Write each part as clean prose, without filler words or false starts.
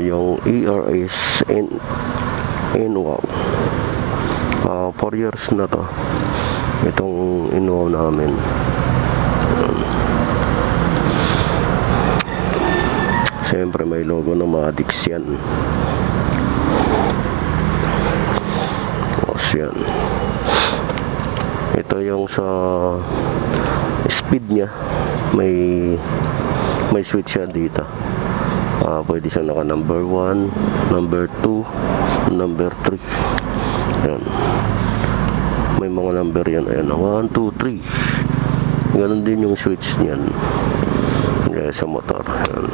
yung ERS in wow. 4 years na to itong in-wow namin. Siyempre may logo ng Madix yan. Yan. Ito yung sa speed niya, may switch siya dito. Pwede siya naka number 1, number 2, number 3. Yan. May mga number yan. Ayan, 1, 2, 3. Ganon din yung switch niyan. Kaya sa motor. Yan.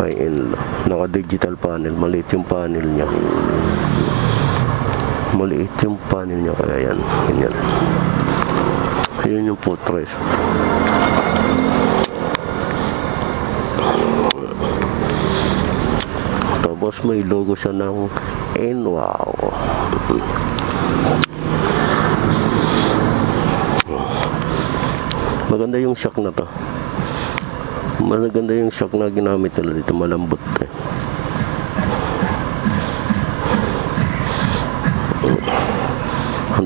High-end. Naka digital panel. Maliit yung panel niya. Maliit yung panel niya, kaya yan, ganyan. Yun yung footrest. Tapos may logo siya ng N-Wow. Maganda yung shock na to. Maganda yung shock na ginamit nila dito, malambot eh.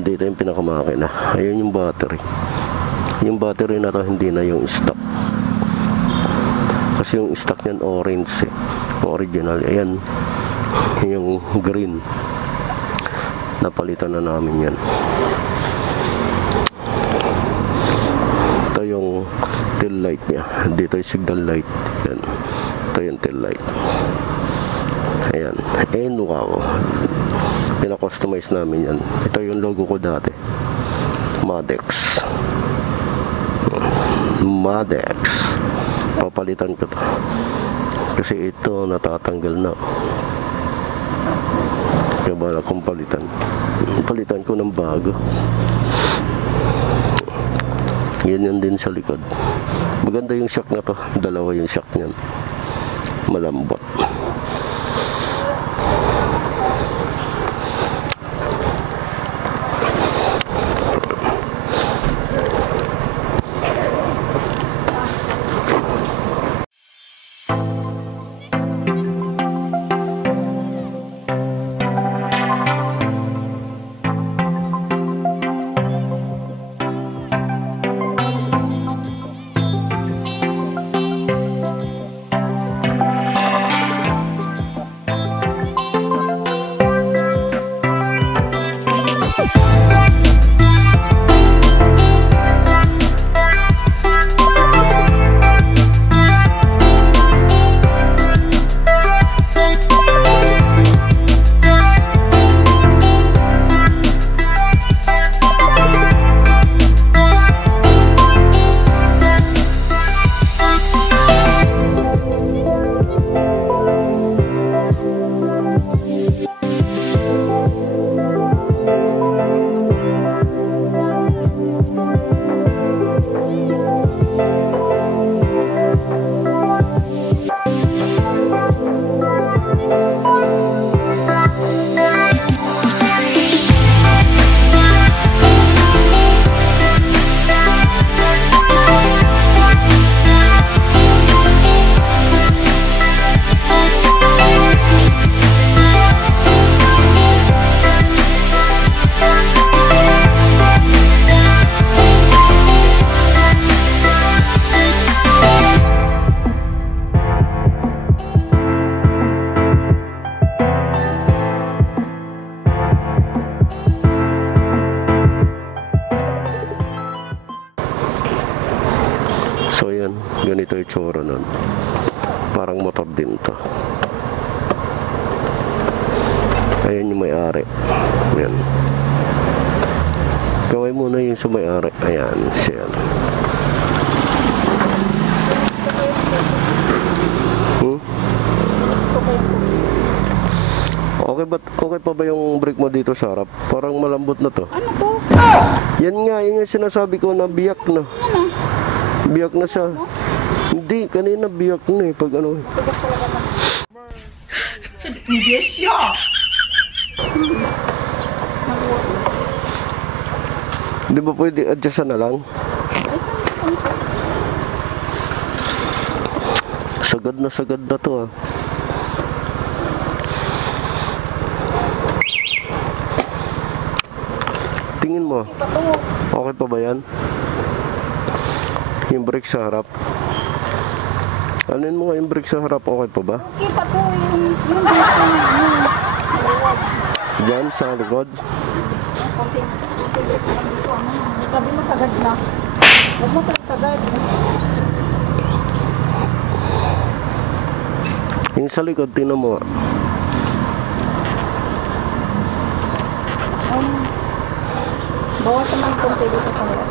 Dito yung pinakamakina. Ayun yung battery. Yung battery na to hindi na yung stock. Kasi yung stock niyan orange eh. Original. Ayan. Yung green. Napalitan na namin yan. Ito yung tail light niya. Dito yung signal light. Ayan. Ito yung tail light. Ayan. And wow. Pina-customize namin yan. Ito yung logo ko dati. Madix. Papalitan ko to. Kasi ito natatanggal na. Kaya bala kong palitan. Palitan ko ng bago. Ganyan din sa likod. Maganda yung shock na to. Dalawa yung shock niyan. Malambot. So yan, ganito yung tsura nun. Parang motor din to. Ayan yung may-ari. Ayan. Kaway muna yung sa may-ari. Ayan, siya. Okay pa ba yung brake mo dito sa harap? Parang malambot na to. Ano to? Yan nga, yun yung sinasabi ko na biyak na. Biyak na siya. Hindi, kanina biyak na eh. Pag ano. Hindi siya. Di ba pwede adjustan na lang? Sagad na to ah. Tingin mo, Hindi pa to. okay pa ba yan? Yung brake sa harap. Alin mo nga yung brake sa harap, okay pa ba? Okay pa to. Yung dito na ano. Maluwag. Diyan sa likod. Konting break lang dito. Ano. Sabi mo sagad na. Huwag mo tayo sagad. Yung sa likod, tingnan mo. Bawasan ng konti dito sa harap.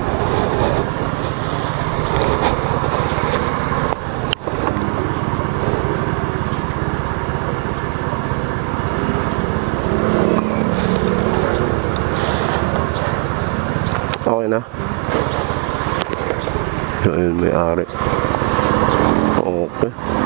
Okay na. So, ayun, may ari. Okay.